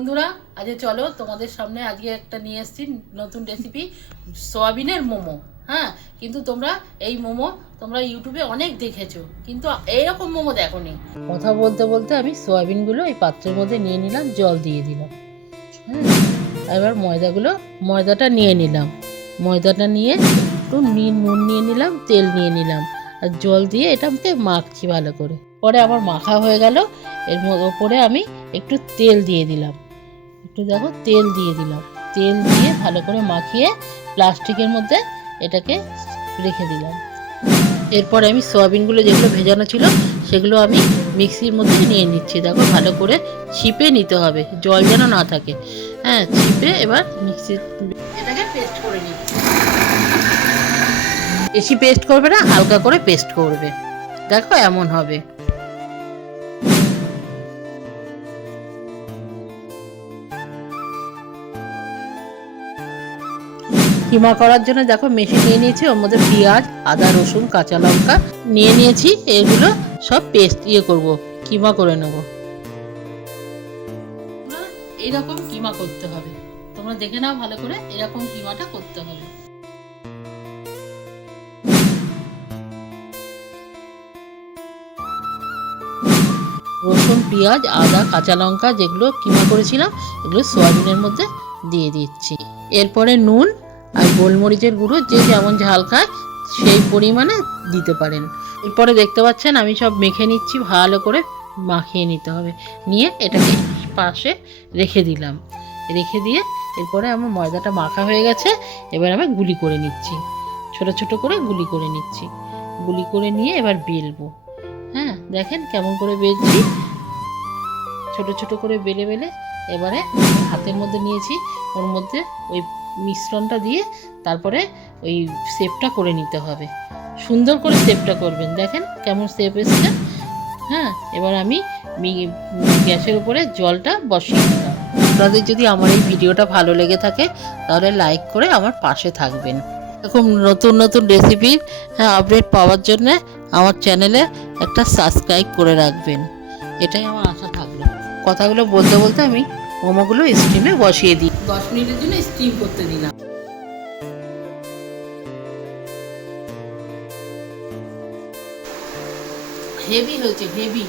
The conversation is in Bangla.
বন্ধুরা আজকে চলো তোমাদের সামনে আজকে একটা নিয়ে এসেছি নতুন রেসিপি সয়াবিনের মোমো। হ্যাঁ, কিন্তু তোমরা এই মোমো তোমরা ইউটিউবে অনেক দেখেছো, কিন্তু এইরকম মোমো দেখোনি। কথা বলতে বলতে আমি সয়াবিনগুলো এই পাত্রের মধ্যে নিয়ে নিলাম, জল দিয়ে দিলাম। হ্যাঁ, এবার ময়দাটা নিয়ে নিলাম। ময়দাটা নিয়ে একটু নুন নিয়ে নিলাম, তেল নিয়ে নিলাম আর জল দিয়ে এটাকে মাখছি ভালো করে। পরে আমার মাখা হয়ে গেল। এর ওপরে আমি একটু তেল দিয়ে দিলাম, একটু দেখো তেল দিয়ে দিলাম। তেল দিয়ে ভালো করে মাখিয়ে প্লাস্টিকের মধ্যে এটাকে রেখে দিলাম। এরপর আমি সয়াবিনগুলো যেগুলো ভেজানো ছিল সেগুলো আমি মিক্সির মধ্যে নিয়ে নিচ্ছি। দেখো ভালো করে ছিপে নিতে হবে, জল যেন না থাকে। হ্যাঁ, ছিপে এবার এটাকে পেস্ট করে নিচ্ছি। বেশি পেস্ট করবে না, হালকা করে পেস্ট করবে। দেখো এমন হবে। কিমা করার জন্য দেখো মেশিন নিয়ে নিয়েছি, ওর মধ্যে পেঁয়াজ, আদা, রসুন, কাঁচা লঙ্কা নিয়ে নিয়েছি। এগুলো সব পেস্ট করব, কিমা করে নেব। এইরকম কিমা করতে হবে, তোমরা দেখে নাও ভালো করে, এরকম কিমাটা করতে হবে। রসুন, পেঁয়াজ, আদা, কাঁচা লঙ্কা যেগুলো কিমা করেছিলাম এগুলো সয়াবিনের মধ্যে দিয়ে দিচ্ছি। এরপরে নুন আর গোলমরিচের গুঁড়ো যে যেমন ঝাল খায় সেই পরিমাণে দিতে পারেন। এরপরে দেখতে পাচ্ছেন আমি সব মেখে নিচ্ছি, ভালো করে মাখিয়ে নিতে হবে। নিয়ে এটাকে পাশে রেখে দিলাম। রেখে দিয়ে এরপরে আমার ময়দাটা মাখা হয়ে গেছে। এবার আমি গুলি করে নিচ্ছি, ছোট ছোট করে গুলি করে নিচ্ছি। গুলি করে নিয়ে এবার বেলবো। হ্যাঁ, দেখেন কেমন করে বেলছি, ছোট ছোট করে বেলে বেলে এবারে হাতের মধ্যে নিয়েছি। ওর মধ্যে ওই মিশ্রণটা দিয়ে তারপরে ওই শেপটা করে নিতে হবে। সুন্দর করে শেপটা করবেন, দেখেন কেমন শেপ এসছে। হ্যাঁ, এবার আমি গ্যাসের উপরে জলটা বসিয়ে দিলাম। আপনাদের যদি আমার এই ভিডিওটা ভালো লেগে থাকে তাহলে লাইক করে আমার পাশে থাকবেন। এরকম নতুন নতুন রেসিপির আপডেট পাওয়ার জন্য আমার চ্যানেলে একটা সাবস্ক্রাইব করে রাখবেন, এটাই আমার আশা থাকলো। কথাগুলো বলতে বলতে আমি মোমোগুলো স্টিমে বসিয়ে দিই, 10 মিনিটের জন্য স্টিম করতে দিলাম। হেভি হয়েছে, হেভি।